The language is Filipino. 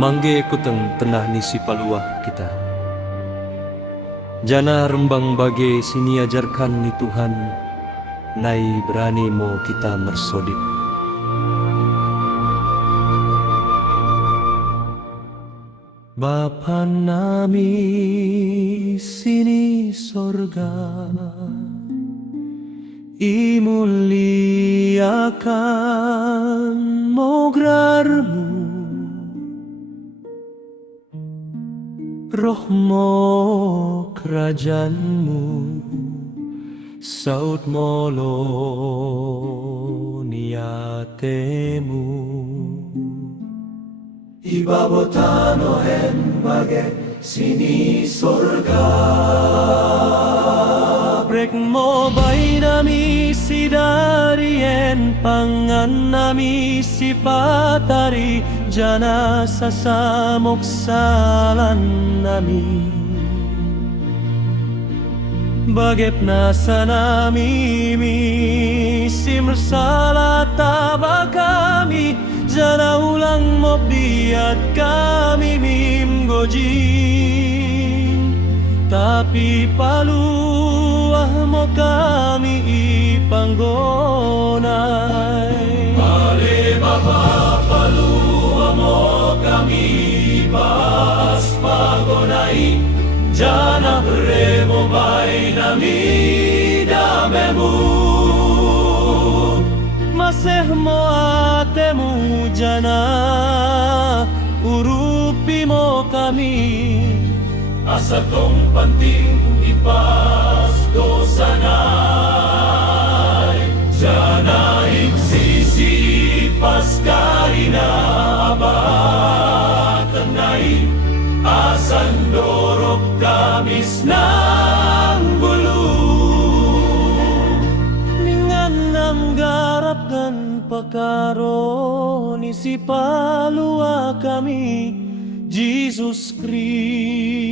Mangge kuteng tenah ni si paluah kita. Jana rembang bage sini ajarkan ni Tuhan, nai berani mo kita mersodip. Bapa nami sini sorga, imuliakan mograrmu, rohmu kerajaanmu, saut molo niatemu. Ibabotano hen bage sini sorga, brek mo bay nami si darien pangan nami si patari jana sasamok salan nami. Bagep nasa nami simrsala taba kami jana ulang mo biat kami mimgojin, tapi paluah mo kami ipanggonay. Mali Bapa paluah mo kami pas pagonay, jana remo bay nami damemu. Maseh mo atemu jana urupi mo kami, asa tong panting ipas dosanay, jana iksisi pas karina abatanay, asan dorok kamis ng bulu. Ningan ang garap kan pakaro ni si palua kami, Jesus Christ.